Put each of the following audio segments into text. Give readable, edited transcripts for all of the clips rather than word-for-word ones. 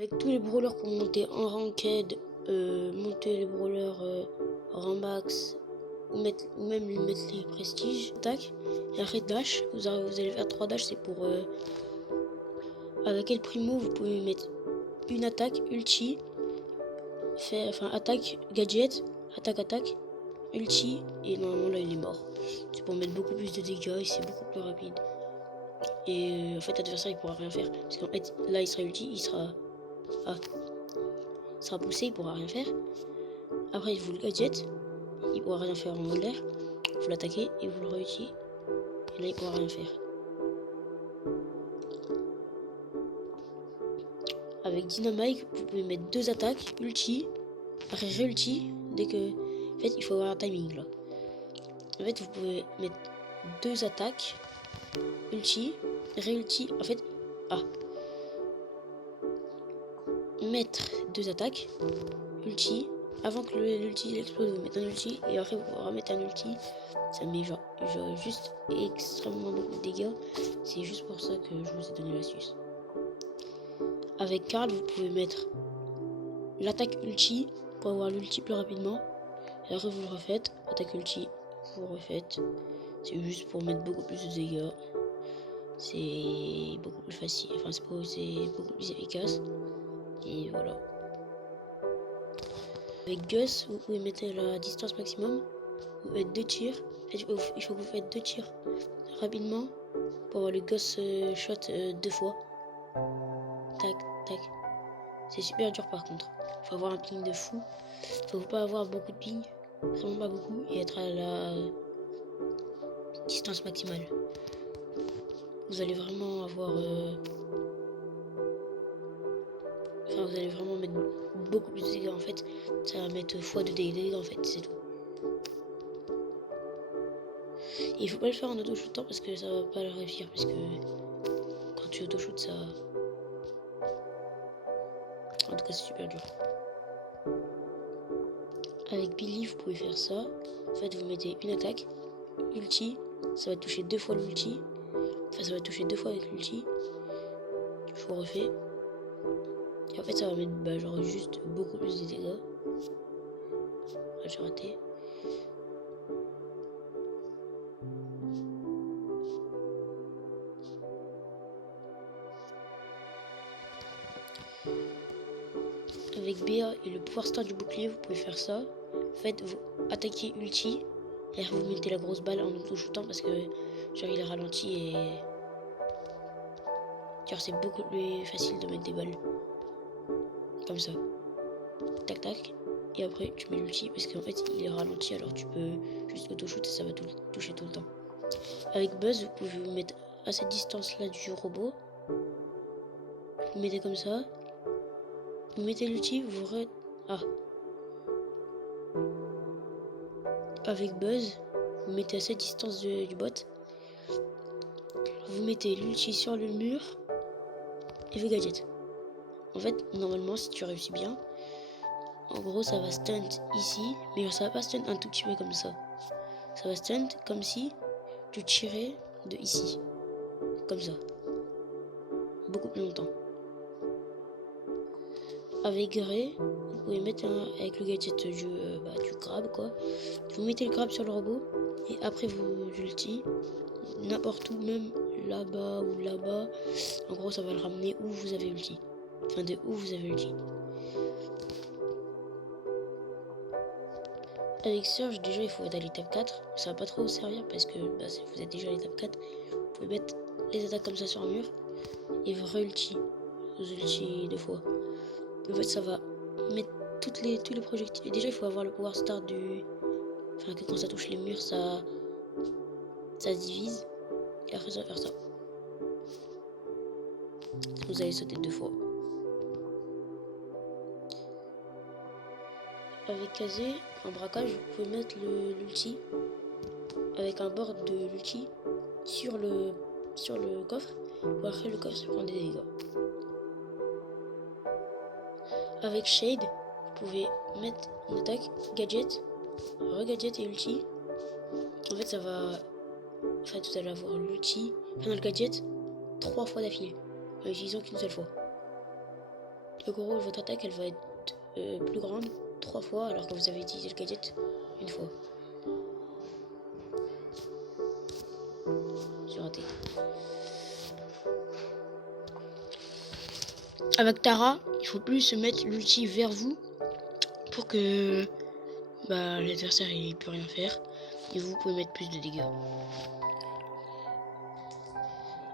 Avec tous les brawlers pour monter en ranked, monter les brawlers en max, ou même mettre les prestiges, attaque, et après dash, vous allez faire 3 dash, c'est pour... avec El Primo, vous pouvez mettre une attaque, ulti, attaque, gadget, attaque, ulti, et normalement là il est mort. C'est pour mettre beaucoup plus de dégâts et c'est beaucoup plus rapide. Et en fait l'adversaire il pourra rien faire, parce qu'en fait là il sera ulti, il sera poussé, il pourra rien faire. Après vous le gadget, il pourra rien faire en l'air, vous l'attaquez et vous le réutilise, et là il pourra rien faire. Avec Dynamite, vous pouvez mettre 2 attaques, ulti, après réulti, dès que... En fait, il faut avoir un timing là. En fait, vous pouvez mettre 2 attaques, ulti, réulti, en fait... Mettre 2 attaques, ulti, avant que l'ulti explose, vous mettez un ulti, et après vous remettez un ulti. Ça met genre juste extrêmement beaucoup de dégâts. C'est juste pour ça que je vous ai donné l'astuce. Avec Karl, vous pouvez mettre l'attaque ulti pour avoir l'ulti plus rapidement. Et après vous le refaites, attaque ulti, vous le refaites. C'est juste pour mettre beaucoup plus de dégâts. C'est beaucoup plus facile, enfin c'est beaucoup plus efficace. Et voilà. Avec Gus, vous pouvez mettre la distance maximum. Vous faites 2 tirs. Il faut que vous faites 2 tirs rapidement pour avoir le Gus shot 2 fois. Tac, tac. C'est super dur par contre. Il faut avoir un ping de fou. Il faut pas avoir beaucoup de ping. Vraiment pas beaucoup. Et être à la distance maximale. Vous allez vraiment avoir... Enfin, vous allez vraiment mettre beaucoup plus de dégâts en fait. Ça va mettre x2 de dégâts en fait, c'est tout. Et il faut pas le faire en auto-shootant parce que ça va pas le réussir. Parce que quand tu auto-shoot, ça... En tout cas, c'est super dur. Avec Billy, vous pouvez faire ça. En fait, vous mettez une attaque, ulti, ça va toucher 2 fois l'ulti. Enfin, ça va toucher 2 fois avec l'ulti. Je vous refais. Et en fait, ça va mettre genre juste beaucoup plus de dégâts. Ah, j'ai raté. Avec BA et le pouvoir star du bouclier, vous pouvez faire ça. En fait, vous attaquez ulti. Et vous mettez la grosse balle en auto-shootant parce que genre il est ralenti et... Genre c'est beaucoup plus facile de mettre des balles. Comme ça. Tac tac. Et après tu mets l'ulti parce qu'en fait il est ralenti alors tu peux juste auto-shoot et ça va toucher tout le temps. Avec Buzz, vous pouvez vous mettre à cette distance là du robot. Vous mettez comme ça. Vous mettez l'ulti, Avec Buzz, vous mettez à cette distance du bot. Vous mettez l'ulti sur le mur et vous gadget. En fait, normalement, si tu réussis bien, en gros, ça va stunt ici, mais ça va pas stunt un tout petit peu comme ça. Ça va stunt comme si tu tirais de ici, comme ça, beaucoup plus longtemps. Avec Grey, vous pouvez mettre avec le gadget du grab quoi. Vous mettez le grab sur le robot et après vous ulti n'importe où, même là-bas ou là-bas. En gros, ça va le ramener où vous avez ulti. Enfin, de où vous avez ulti. Avec Surge, déjà, il faut être à l'étape 4. Ça va pas trop vous servir parce que si vous êtes déjà à l'étape 4, vous pouvez mettre les attaques comme ça sur le mur et vous re-ulti. Vous ulti 2 fois. En fait, ça va mettre tous les projectiles. Et déjà, il faut avoir le pouvoir star du... Enfin, que quand ça touche les murs, ça se divise. Et après, ça va faire ça. Vous allez sauter 2 fois. Avec Kazé, en braquage, vous pouvez mettre l'ulti avec un board de l'ulti sur le coffre. Ou après, le coffre prend des dégâts. Avec Shade, vous pouvez mettre une attaque, gadget, re-gadget et ulti. En fait, ça va... Enfin, vous allez avoir l'ulti, enfin le gadget, 3 fois d'affilée, en utilisant qu'une seule fois. le gros, votre attaque elle va être plus grande 3 fois alors que vous avez utilisé le gadget une fois. J'ai raté. Avec Tara, il faut plus se mettre l'ulti vers vous pour que l'adversaire il peut rien faire et vous pouvez mettre plus de dégâts.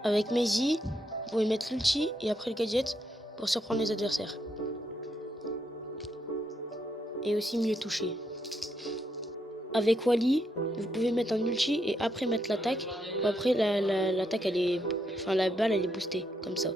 Avec Maisie, vous pouvez mettre l'ulti et après le gadget pour surprendre les adversaires. Et aussi mieux toucher. Avec Wally, vous pouvez mettre un ulti et après mettre l'attaque. Après l'attaque elle est. Enfin la balle elle est boostée comme ça.